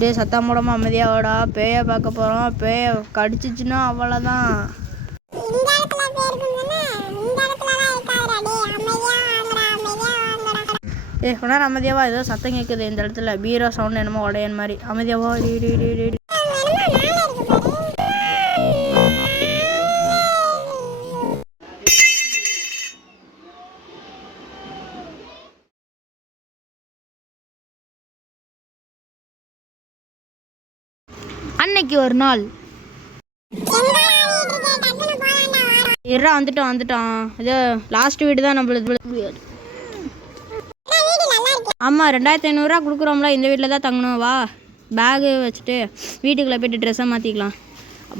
டே சத்தம் போடாமல் அமைதியாவாடா, பேயை பார்க்க போகிறோம். பேயை கடிச்சிச்சுன்னா அவ்வளோதான். கொஞ்ச நேரம் அமைதியாவா, ஏதோ சத்தம் கேட்குது இந்த இடத்துல. பீரோ சவுண்ட் என்னமோ உடையன் மாதிரி. அமைதியாவா. அன்னைக்கு ஒரு நாள் வந்துட்டான். இது லாஸ்ட் வீடு தான் நம்மளுக்கு. ஆமாம், 2500 கொடுக்குறோம்ல, இந்த வீட்டில் தான் தங்கணும். வா, பேகு வச்சுட்டு வீட்டுக்குள்ளே போய்ட்டு ட்ரெஸ்ஸை மாற்றிக்கலாம்.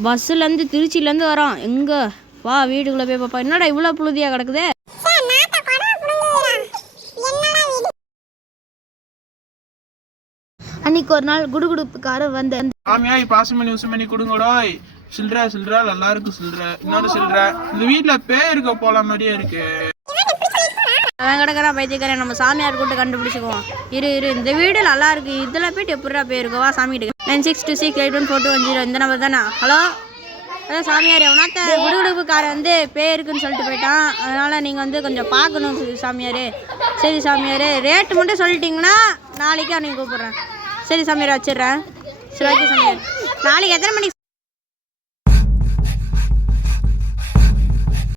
பஸ்ஸுலேருந்து திருச்சியிலேருந்து வரோம். எங்கே வா, வீட்டுக்குள்ளே போய் பார்ப்பா. என்னடா இவ்வளோ புழுதியாக கிடக்குது? அன்னைக்கு ஒரு நாள் குடுகுடுப்புக்காரர் வந்து கொடுங்கடோய், சில்ற நல்லா இருக்கு. இன்னொரு சில்ற இந்த வீட்டுல பேய் இருக்க போல மாதிரியே இருக்கு. அவன் கிடக்குறான் பைத்தியக்காரன். நம்ம சாமியார் கூட்டு கண்டுபிடிச்சிக்குவோம். இரு இந்த வீடு நல்லா இருக்கு. இதில் போய்ட்டு எப்படா பேய் இருக்கவா சாமி கிட்ட. 9626814210 இந்த நம்பர் தானே? ஹலோ, அதான் சாமியார். எவனாத்த குடுகுடுப்புக்காரன் வந்து பேய் இருக்குன்னு சொல்லிட்டு போயிட்டான். அதனால் நீங்கள் வந்து கொஞ்சம் பார்க்கணும் சாமியார். சரி சாமியார், ரேட்டு மட்டும் சொல்லிட்டிங்கன்னா நாளைக்கு அன்றைக்கி கூப்பிட்றேன். சரி சாமியார், வச்சிடுறேன். சரி, ஓகே சாமியார். நாளைக்கு எத்தனை மணிக்கு?